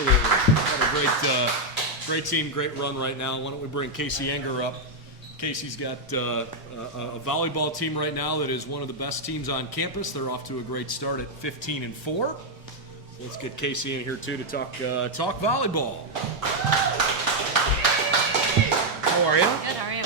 Absolutely. Got a great team, great run right now. Why don't we bring Kacie Ehinger up? Kacie's got a volleyball team right now that is one of the best teams on campus. They're off to a great start at 15-4. Let's get Kacie in here too to talk volleyball. How are you? Good, how are you?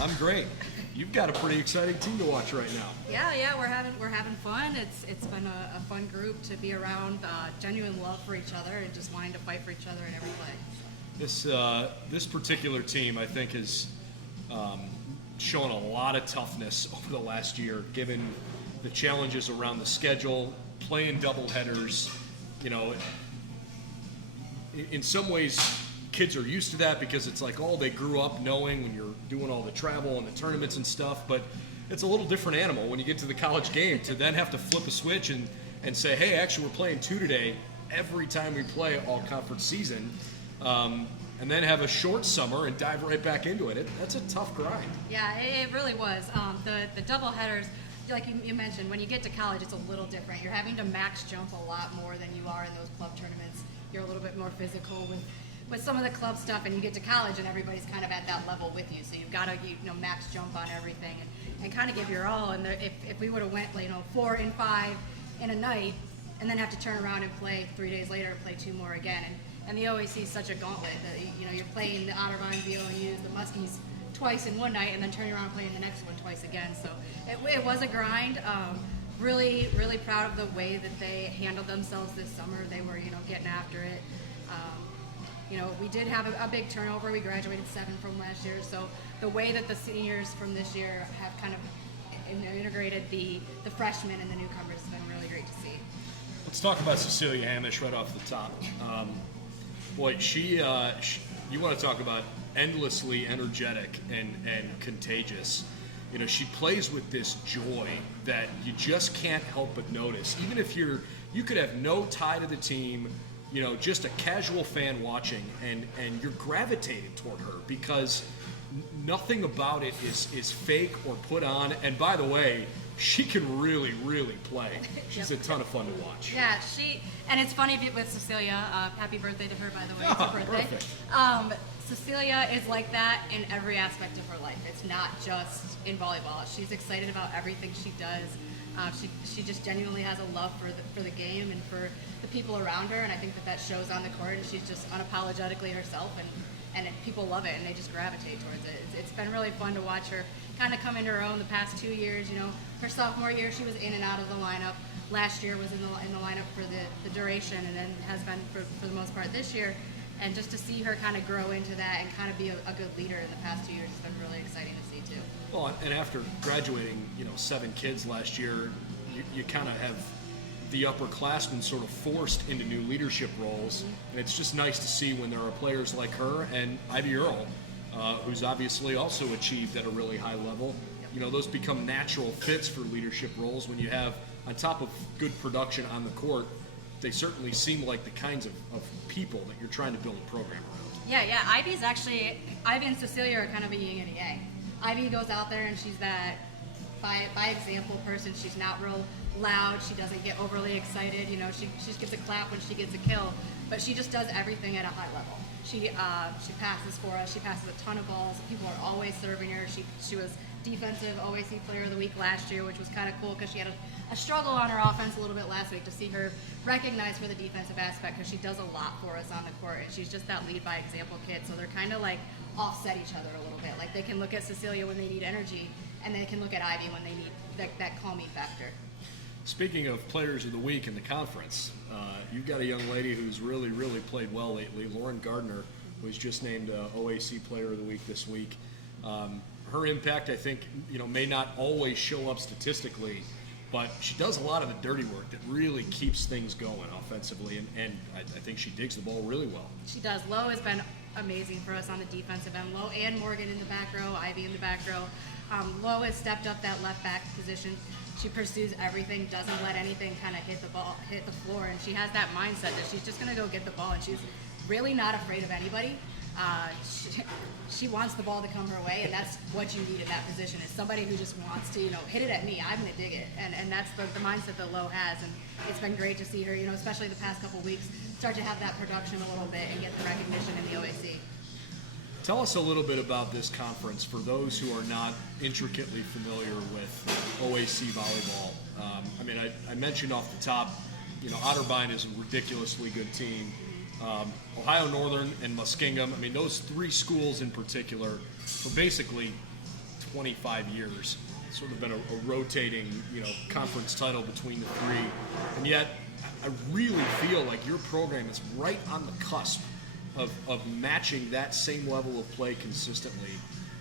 I'm great. You've got a pretty exciting team to watch right now. Yeah, we're having fun. It's been a fun group to be around. Genuine love for each other and just wanting to fight for each other in every play. This particular team, I think, has shown a lot of toughness over the last year, given the challenges around the schedule, playing doubleheaders. You know, in some ways, kids are used to that because it's like, they grew up knowing when you're doing all the travel and the tournaments and stuff. But it's a little different animal when you get to the college game to then have to flip a switch and say, hey, actually, we're playing 2 today every time we play all conference season. And then have a short summer and dive right back into it. That's a tough grind. Yeah, it really was. The doubleheaders, like you mentioned, when you get to college, it's a little different. You're having to max jump a lot more than you are in those club tournaments. You're a little bit more physical with some of the club stuff, and you get to college and everybody's kind of at that level with you. So you've got to max jump on everything and kind of give your all. And if we would have went 4 and 5 in a night and then have to turn around and play 3 days later, play 2 more again. And the OAC is such a gauntlet that you're playing the Otterbeins, the OUs, the Muskies twice in one night, and then turning around and playing the next one twice again. So it was a grind. Really, really proud of the way that they handled themselves this summer. They were getting after it. We did have a big turnover. We graduated 7 from last year. So the way that the seniors from this year have kind of integrated the freshmen and the newcomers has been really great to see. Let's talk about Cecilia Hamish right off the top. Boy, you want to talk about endlessly energetic and contagious. She plays with this joy that you just can't help but notice. Even if you could have no tie to the team, just a casual fan watching, and you're gravitated toward her because nothing about it is fake or put on. And by the way, she can really, really play. She's a ton of fun to watch. Yeah, and it's funny with Cecilia. Happy birthday to her, by the way. It's her birthday. Perfect. Cecilia is like that in every aspect of her life. It's not just in volleyball. She's excited about everything she does. She just genuinely has a love for the game and for the people around her, and I think that shows on the court. And she's just unapologetically herself, and people love it, and they just gravitate towards it. It's been really fun to watch her kind of come into her own the past 2 years. Her sophomore year, she was in and out of the lineup. Last year was in the lineup for the duration, and then has been for the most part this year. And just to see her kind of grow into that and kind of be a good leader in the past 2 years has been really exciting to see too. Well, and after graduating, 7 kids last year, you kind of have the upperclassmen sort of forced into new leadership roles, and it's just nice to see when there are players like her and Ivy Earl, who's obviously also achieved at a really high level. Those become natural fits for leadership roles when you have, on top of good production on the court, they certainly seem like the kinds of people that you're trying to build a program around. Yeah. Ivy and Cecilia are kind of a yin and a yang. Ivy goes out there and she's that by example person. She's not real loud. She doesn't get overly excited. She just gives a clap when she gets a kill, but she just does everything at a high level. She passes for us. She passes a ton of balls. People are always serving her. She was defensive OAC Player of the Week last year, which was kind of cool because she had a struggle on her offense a little bit last week. To see her recognized for the defensive aspect because she does a lot for us on the court, and she's just that lead by example kid. So they're kind of like offset each other a little bit. Like they can look at Cecilia when they need energy, and they can look at Ivy when they need that calming factor. Speaking of Players of the Week in the conference, you've got a young lady who's really, really played well lately, Lauren Gardner, who was just named OAC Player of the Week this week. Her impact, I think, may not always show up statistically, but she does a lot of the dirty work that really keeps things going offensively, and I think she digs the ball really well. She does. Lowe has been amazing for us on the defensive end. Lowe and Morgan in the back row, Ivy in the back row. Lowe has stepped up that left back position. She pursues everything, doesn't let anything kind of hit the floor, and she has that mindset that she's just going to go get the ball, and she's really not afraid of anybody. She wants the ball to come her way, and that's what you need in that position, is somebody who just wants to, hit it at me. I'm going to dig it. And that's the mindset that Lo has. And it's been great to see her, especially the past couple weeks, start to have that production a little bit and get the recognition in the OAC. Tell us a little bit about this conference for those who are not intricately familiar with OAC volleyball. I mentioned off the top, Otterbein is a ridiculously good team. Ohio Northern and Muskingum, those three schools in particular, for basically 25 years, sort of been a rotating, conference title between the three. And yet, I really feel like your program is right on the cusp of matching that same level of play consistently.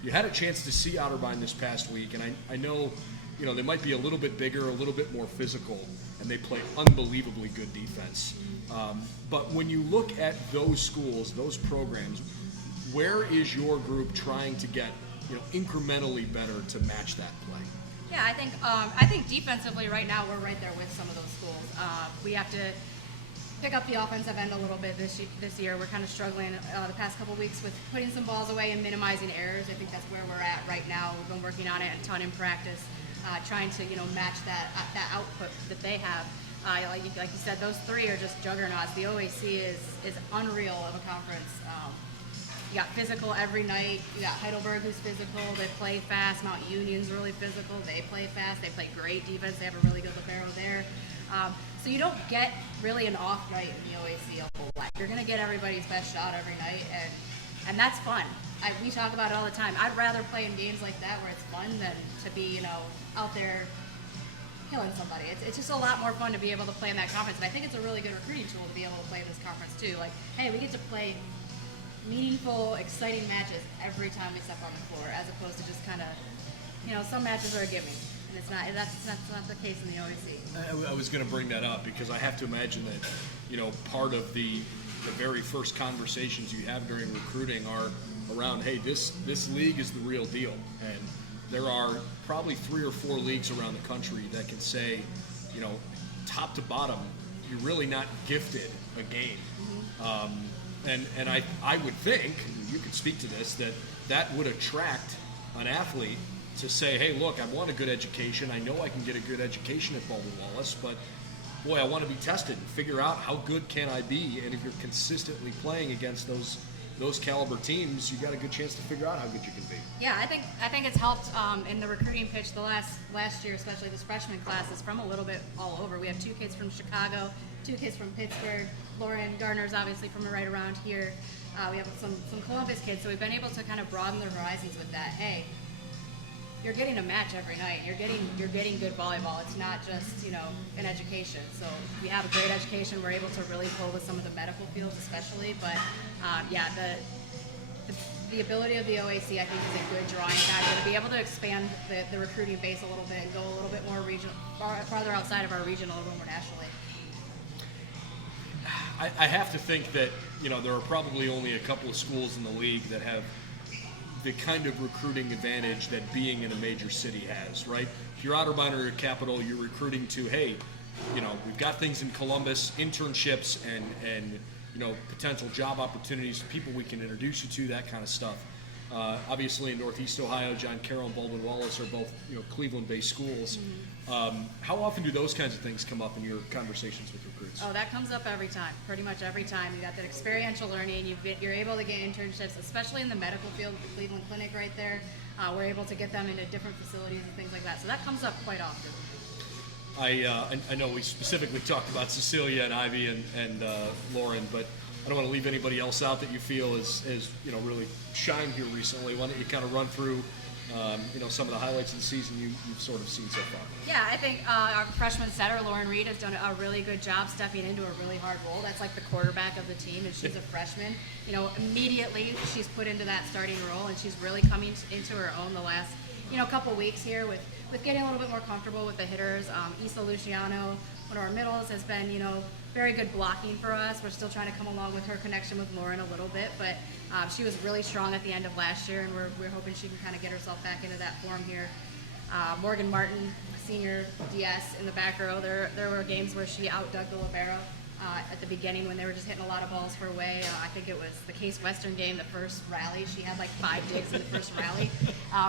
You had a chance to see Otterbein this past week, and I know, they might be a little bit bigger, a little bit more physical, and they play unbelievably good defense. But when you look at those schools, those programs, where is your group trying to get, incrementally better to match that play? Yeah, I think defensively right now we're right there with some of those schools. We have to pick up the offensive end a little bit this year. We're kind of struggling the past couple weeks with putting some balls away and minimizing errors. I think that's where we're at right now. We've been working on it a ton in practice, trying to match that output that they have. Like you said, those three are just juggernauts. The OAC is unreal of a conference. You got physical every night. You got Heidelberg, who's physical. They play fast. Mount Union's really physical. They play fast. They play great defense. They have a really good libero there. So you don't get really an off night in the OAC a whole lot. You're going to get everybody's best shot every night, and that's fun. We talk about it all the time. I'd rather play in games like that where it's fun than to be, out there killing somebody. It's just a lot more fun to be able to play in that conference, and I think it's a really good recruiting tool to be able to play in this conference too. Like, hey, we get to play meaningful, exciting matches every time we step on the floor, as opposed to just kind of, some matches are a gimme, and that's not the case in the OAC. I was going to bring that up because I have to imagine that, part of the very first conversations you have during recruiting are around, hey, this league is the real deal, and there are probably 3 or 4 leagues around the country that can say, top to bottom, you're really not gifted a game. And I would think, you could speak to this, that would attract an athlete to say, hey, look, I want a good education. I know I can get a good education at Baldwin Wallace, but boy, I want to be tested and figure out how good can I be. And if you're consistently playing against those caliber teams, you got a good chance to figure out how good you can be. Yeah, I think it's helped in the recruiting pitch the last year, especially this freshman class is from a little bit all over. We have 2 kids from Chicago, 2 kids from Pittsburgh. Lauren Gardner's obviously from right around here. We have some Columbus kids, so we've been able to kind of broaden their horizons with that. Hey, you're getting a match every night. You're getting good volleyball. It's not just an education. So we have a great education. We're able to really pull with some of the medical fields, especially. But the ability of the OAC, I think, is a good drawing factor to be able to expand the recruiting base a little bit and go a little bit more regional, farther outside of our region, a little bit more nationally. I have to think that there are probably only a couple of schools in the league that have the kind of recruiting advantage that being in a major city has, right? If you're Otterbein or your Capital, you're recruiting to, hey, we've got things in Columbus, internships and potential job opportunities, people we can introduce you to, that kind of stuff. Obviously in Northeast Ohio, John Carroll and Baldwin Wallace are both Cleveland-based schools. How often do those kinds of things come up in your conversations with recruits? Oh, that comes up every time, pretty much every time. You got that experiential learning. You're able to get internships, especially in the medical field, the Cleveland Clinic right there. We're able to get them into different facilities and things like that. So that comes up quite often. I know we specifically talked about Cecilia and Ivy and Lauren, but I don't want to leave anybody else out that you feel has really shined here recently. Why don't you kind of run through some of the highlights of the season you've sort of seen so far? Yeah, I think our freshman setter, Lauren Reed, has done a really good job stepping into a really hard role. That's like the quarterback of the team, and she's a freshman. Immediately she's put into that starting role, and she's really coming into her own the last couple weeks here with getting a little bit more comfortable with the hitters. Isa Luciano, one of our middles, has been very good blocking for us. We're still trying to come along with her connection with Lauren a little bit, but she was really strong at the end of last year, and we're hoping she can kind of get herself back into that form here. Morgan Martin, senior DS in the back row. There were games where she outdug the libero. at the beginning when they were just hitting a lot of balls her way. I think it was the Case Western game, the first rally. She had like 5 digs in the first rally.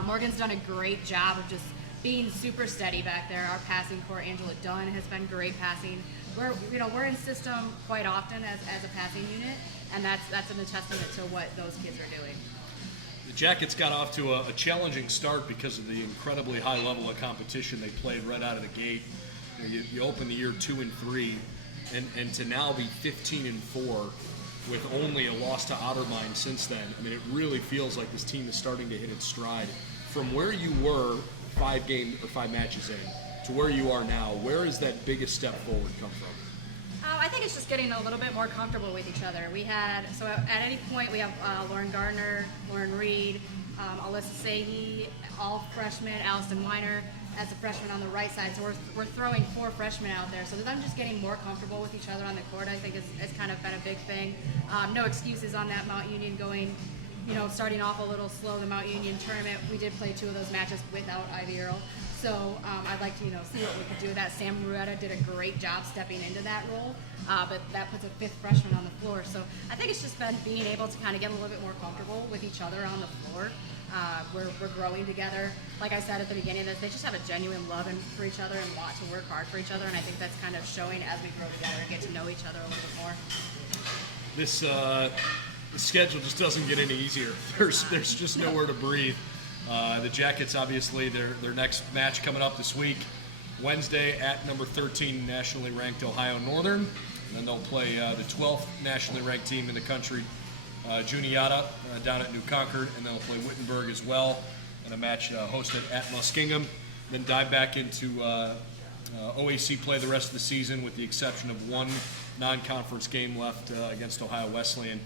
Morgan's done a great job of just being super steady back there. Our passing core, Angela Dunn, has been great passing. We're in system quite often as a passing unit, and that's an testament to what those kids are doing. The Jackets got off to a challenging start because of the incredibly high level of competition they played right out of the gate. You open the year 2-3, and to now be 15-4 with only a loss to Otterbein since then. I mean, it really feels like this team is starting to hit its stride. From where you were 5 matches in to where you are now, where is that biggest step forward come from? I think it's just getting a little bit more comfortable with each other. So at any point we have Lauren Gardner, Lauren Reed, Alyssa Sahi, all freshmen, Allison Weiner as a freshman on the right side. So we're throwing 4 freshmen out there. So them just getting more comfortable with each other on the court, I think is kind of been a big thing. No excuses on that Mount Union going, starting off a little slow. The Mount Union tournament, we did play 2 of those matches without Ivy Earl. So I'd like to, see what we could do with that. Sam Ruetta did a great job stepping into that role, but that puts a 5th freshman on the floor. So I think it's just been being able to kind of get a little bit more comfortable with each other on the floor. We're growing together. Like I said at the beginning, that they just have a genuine love for each other and want to work hard for each other. And I think that's kind of showing as we grow together and get to know each other a little bit more. This the schedule just doesn't get any easier. There's just nowhere to breathe. The Jackets, obviously, their next match coming up this week, Wednesday at number 13 nationally ranked Ohio Northern. And then they'll play the 12th nationally ranked team in the country, Juniata, down at New Concord, and then they'll play Wittenberg as well in a match hosted at Muskingum. Then dive back into OAC play the rest of the season with the exception of one non-conference game left against Ohio Wesleyan.